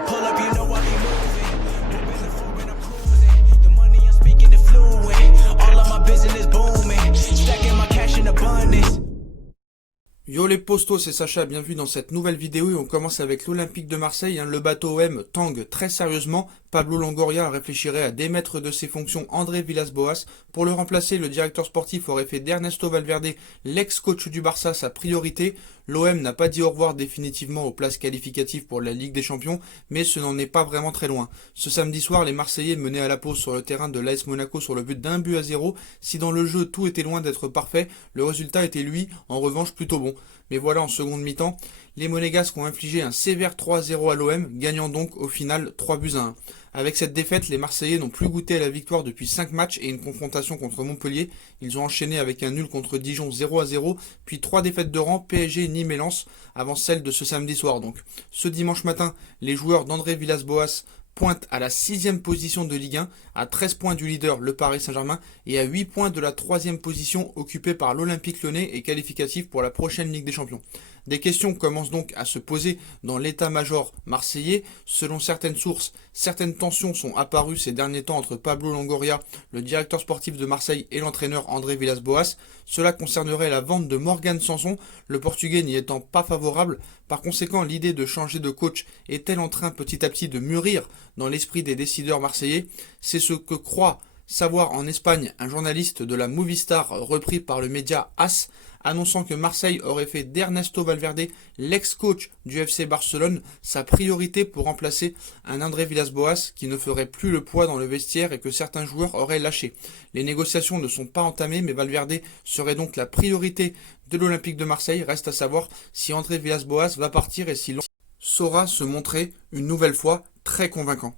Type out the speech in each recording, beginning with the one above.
I pull up, you know I be moving. Moving the floor and I'm cruising. The money I'm speaking is fluent. All of my business booming. Stacking my cash in abundance. Yo les postos, c'est Sacha, bienvenue dans cette nouvelle vidéo et on commence avec l'Olympique de Marseille. Le bateau OM tangue très sérieusement. Pablo Longoria réfléchirait à démettre de ses fonctions André Villas-Boas. Pour le remplacer, le directeur sportif aurait fait d'Ernesto Valverde, l'ex-coach du Barça, sa priorité. L'OM n'a pas dit au revoir définitivement aux places qualificatives pour la Ligue des Champions, mais ce n'en est pas vraiment très loin. Ce samedi soir, les Marseillais menaient à la pause sur le terrain de l'AS Monaco sur le but d'1-0. Si dans le jeu tout était loin d'être parfait, le résultat était lui, en revanche, plutôt bon. Mais voilà, en seconde mi-temps, les Monégasques ont infligé un sévère 3-0 à l'OM, gagnant donc au final 3-1. Avec cette défaite, les Marseillais n'ont plus goûté à la victoire depuis 5 matchs et une confrontation contre Montpellier. Ils ont enchaîné avec un nul contre Dijon 0-0, puis 3 défaites de rang, PSG, Nîmes et Lens, avant celle de ce samedi soir donc. Ce dimanche matin, les joueurs d'André Villas-Boas pointe à la 6e position de Ligue 1, à 13 points du leader le Paris Saint-Germain et à 8 points de la 3e position occupée par l'Olympique Lyonnais et qualificative pour la prochaine Ligue des Champions. Des questions commencent donc à se poser dans l'état-major marseillais. Selon certaines sources, certaines tensions sont apparues ces derniers temps entre Pablo Longoria, le directeur sportif de Marseille, et l'entraîneur André Villas-Boas. Cela concernerait la vente de Morgan Sanson, le Portugais n'y étant pas favorable. Par conséquent, l'idée de changer de coach est-elle en train petit à petit de mûrir dans l'esprit des décideurs marseillais? C'est ce que croit savoir en Espagne un journaliste de la Movistar repris par le média AS, annonçant que Marseille aurait fait d'Ernesto Valverde, l'ex-coach du FC Barcelone, sa priorité pour remplacer un André Villas-Boas qui ne ferait plus le poids dans le vestiaire et que certains joueurs auraient lâché. Les négociations ne sont pas entamées, mais Valverde serait donc la priorité de l'Olympique de Marseille. Reste à savoir si André Villas-Boas va partir et si l'on saura se montrer une nouvelle fois très convaincant.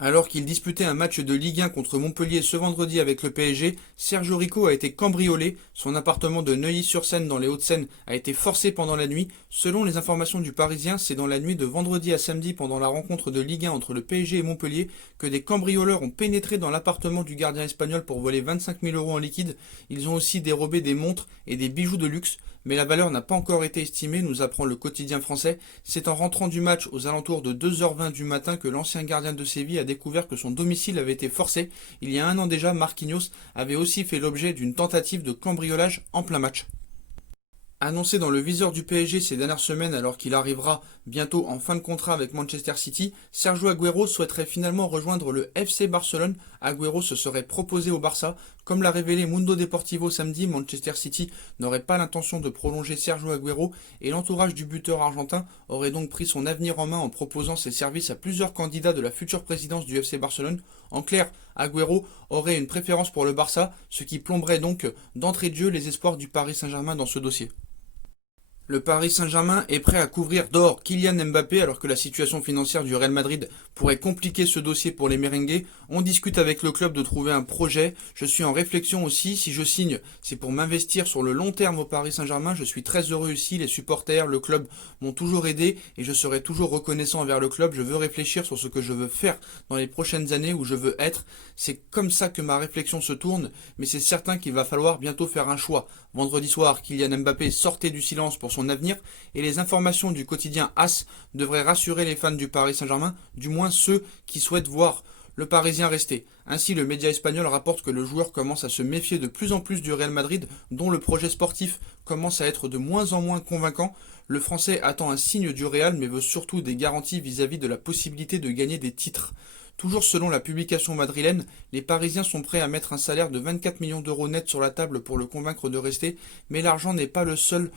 Alors qu'il disputait un match de Ligue 1 contre Montpellier ce vendredi avec le PSG, Sergio Rico a été cambriolé. Son appartement de Neuilly-sur-Seine dans les Hauts-de-Seine a été forcé pendant la nuit. Selon les informations du Parisien, c'est dans la nuit de vendredi à samedi pendant la rencontre de Ligue 1 entre le PSG et Montpellier que des cambrioleurs ont pénétré dans l'appartement du gardien espagnol pour voler 25 000 € en liquide. Ils ont aussi dérobé des montres et des bijoux de luxe. Mais la valeur n'a pas encore été estimée, nous apprend le quotidien français. C'est en rentrant du match aux alentours de 2h20 du matin que l'ancien gardien de Séville a découvert que son domicile avait été forcé. Il y a un an déjà, Marquinhos avait aussi fait l'objet d'une tentative de cambriolage en plein match. Annoncé dans le viseur du PSG ces dernières semaines alors qu'il arrivera bientôt en fin de contrat avec Manchester City, Sergio Agüero souhaiterait finalement rejoindre le FC Barcelone. Agüero se serait proposé au Barça. Comme l'a révélé Mundo Deportivo samedi, Manchester City n'aurait pas l'intention de prolonger Sergio Agüero et l'entourage du buteur argentin aurait donc pris son avenir en main en proposant ses services à plusieurs candidats de la future présidence du FC Barcelone. En clair, Agüero aurait une préférence pour le Barça, ce qui plomberait donc d'entrée de jeu les espoirs du Paris Saint-Germain dans ce dossier. Le Paris Saint-Germain est prêt à couvrir d'or Kylian Mbappé alors que la situation financière du Real Madrid pourrait compliquer ce dossier pour les merengues. On discute avec le club de trouver un projet. Je suis en réflexion aussi. Si je signe, c'est pour m'investir sur le long terme au Paris Saint-Germain. Je suis très heureux ici. Les supporters, le club m'ont toujours aidé et je serai toujours reconnaissant envers le club. Je veux réfléchir sur ce que je veux faire dans les prochaines années, où je veux être. C'est comme ça que ma réflexion se tourne, mais c'est certain qu'il va falloir bientôt faire un choix. Vendredi soir, Kylian Mbappé sortait du silence pour son avenir et les informations du quotidien AS devraient rassurer les fans du Paris Saint-Germain, du moins ceux qui souhaitent voir le Parisien rester. Ainsi, le média espagnol rapporte que le joueur commence à se méfier de plus en plus du Real Madrid, dont le projet sportif commence à être de moins en moins convaincant. Le Français attend un signe du Real, mais veut surtout des garanties vis-à-vis de la possibilité de gagner des titres. Toujours selon la publication madrilène, les Parisiens sont prêts à mettre un salaire de 24 millions d'euros net sur la table pour le convaincre de rester, mais l'argent n'est pas le seul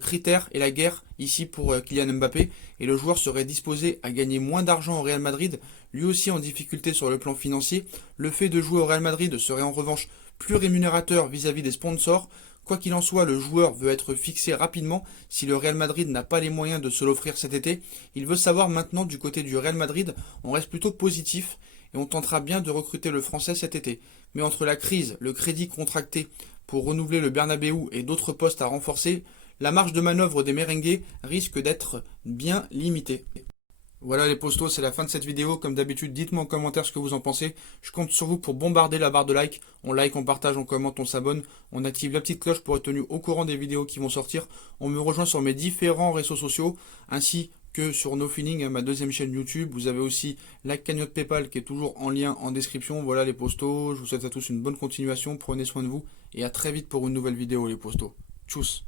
critère et la guerre ici pour Kylian Mbappé, et le joueur serait disposé à gagner moins d'argent au Real Madrid, lui aussi en difficulté sur le plan financier. Le fait de jouer au Real Madrid serait en revanche plus rémunérateur vis-à-vis des sponsors. Quoi qu'il en soit, le joueur veut être fixé rapidement si le Real Madrid n'a pas les moyens de se l'offrir cet été. Il veut savoir maintenant du côté du Real Madrid, on reste plutôt positif et on tentera bien de recruter le Français cet été. Mais entre la crise, le crédit contracté pour renouveler le Bernabéu et d'autres postes à renforcer, la marge de manœuvre des merengues risque d'être bien limitée. Voilà les postos, c'est la fin de cette vidéo. Comme d'habitude, dites-moi en commentaire ce que vous en pensez. Je compte sur vous pour bombarder la barre de like. On like, on partage, on commente, on s'abonne. On active la petite cloche pour être tenu au courant des vidéos qui vont sortir. On me rejoint sur mes différents réseaux sociaux, ainsi que sur No Feeling, ma deuxième chaîne YouTube. Vous avez aussi la cagnotte PayPal qui est toujours en lien en description. Voilà les postos, je vous souhaite à tous une bonne continuation, prenez soin de vous et à très vite pour une nouvelle vidéo les postos. Tchuss.